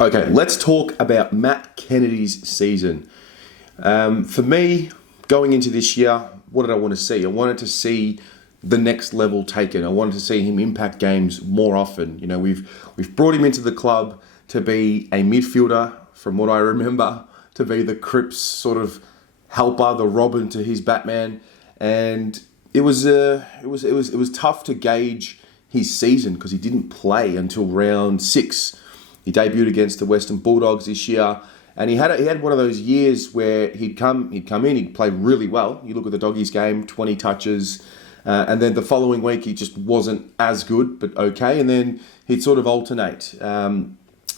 Okay, let's talk about Matt Kennedy's season. For me, going into this year, what did I want to see? I wanted to see the next level taken. I wanted to see him impact games more often. You know, we've brought him into the club to be a midfielder, from what I remember, to be the Cripps sort of helper, the Robin to his Batman, and it was tough to gauge his season because he didn't play until round 6. He debuted against the Western Bulldogs this year, and he had one of those years where he'd come in, he'd play really well. You look at the Doggies game, 20 touches, and then the following week he just wasn't as good, but okay, and then he'd sort of alternate.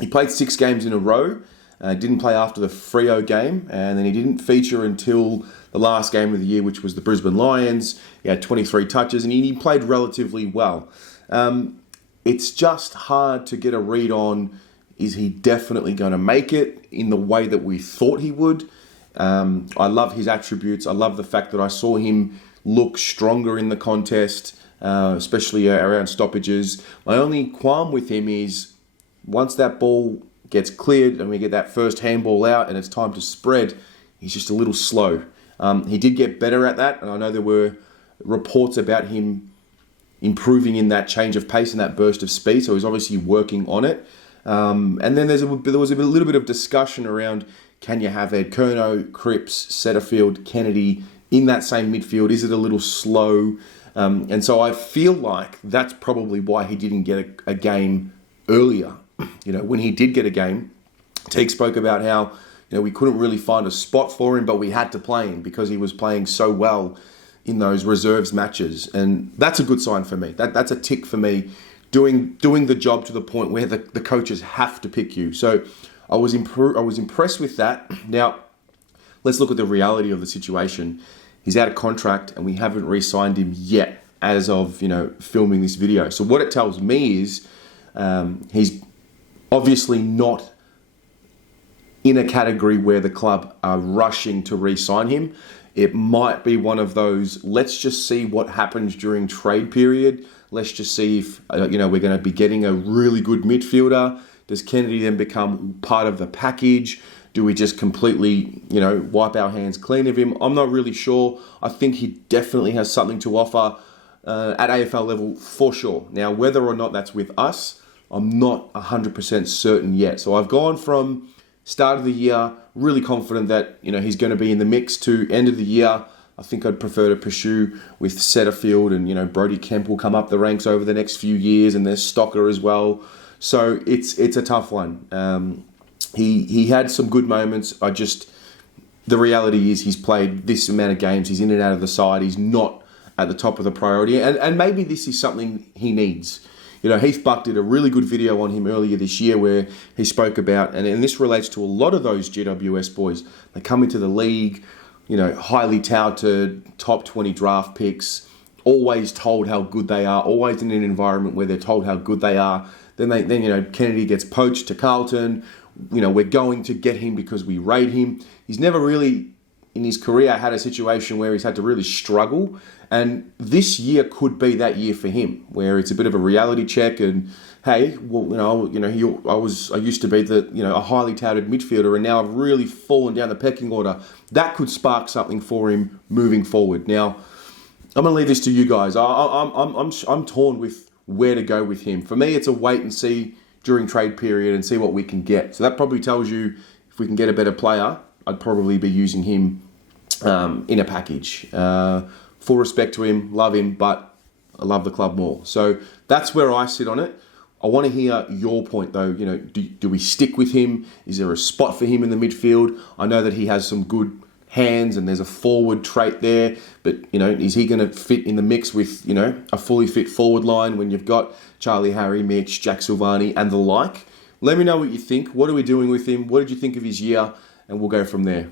He played 6 games in a row, didn't play after the Freo game, and then he didn't feature until the last game of the year, which was the Brisbane Lions. He had 23 touches, and he played relatively well. It's just hard to get a read on, is he definitely going to make it in the way that we thought he would? I love his attributes. I love the fact that I saw him look stronger in the contest, especially around stoppages. My only qualm with him is once that ball gets cleared and we get that first handball out and it's time to spread, he's just a little slow. He did get better at that, and I know there were reports about him improving in that change of pace and that burst of speed, so he's obviously working on it. And then there was a little bit of discussion around, can you have Ed Curnow, Cripps, Setterfield, Kennedy in that same midfield? Is it a little slow? And so I feel like that's probably why he didn't get a game earlier. You know, when he did get a game, Teague spoke about how, you know, we couldn't really find a spot for him, but we had to play him because he was playing so well in those reserves matches. And that's a good sign for me. That's a tick for me. Doing the job to the point where the coaches have to pick you. So I was impressed with that. Now, let's look at the reality of the situation. He's out of contract and we haven't re-signed him yet as of, you know, filming this video. So what it tells me is he's obviously not in a category where the club are rushing to re-sign him. It might be one of those, let's just see what happens during trade period. Let's just see if we're going to be getting a really good midfielder. Does Kennedy then become part of the package? Do we just completely, wipe our hands clean of him? I'm not really sure. I think he definitely has something to offer at AFL level for sure. Now, whether or not that's with us, I'm not 100% certain yet. So I've gone from start of the year really confident that he's going to be in the mix to end of the year. I think I'd prefer to pursue with Setterfield and, Brodie Kemp will come up the ranks over the next few years, and there's Stocker as well. So it's a tough one. He had some good moments. The reality is he's played this amount of games. He's in and out of the side. He's not at the top of the priority. And maybe this is something he needs. Heath Buck did a really good video on him earlier this year where he spoke about, and this relates to a lot of those GWS boys. They come into the league, highly touted, top 20 draft picks, always told how good they are, always in an environment where they're told how good they are. Then Kennedy gets poached to Carlton. We're going to get him because we rate him. He's never really, in his career, had a situation where he's had to really struggle. And this year could be that year for him, where it's a bit of a reality check. And hey, I used to be a highly touted midfielder, and now I've really fallen down the pecking order. That could spark something for him moving forward. Now, I'm gonna leave this to you guys. I'm torn with where to go with him. For me, it's a wait and see during trade period and see what we can get. So that probably tells you if we can get a better player, I'd probably be using him in a package. Full respect to him, love him, but I love the club more. So that's where I sit on it. I want to hear your point though. Do we stick with him? Is there a spot for him in the midfield? I know that he has some good hands and there's a forward trait there, but is he going to fit in the mix with a fully fit forward line when you've got Charlie Harry, Mitch, Jack Silvani and the like? Let me know what you think. What are we doing with him? What did you think of his year? And we'll go from there.